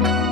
thank you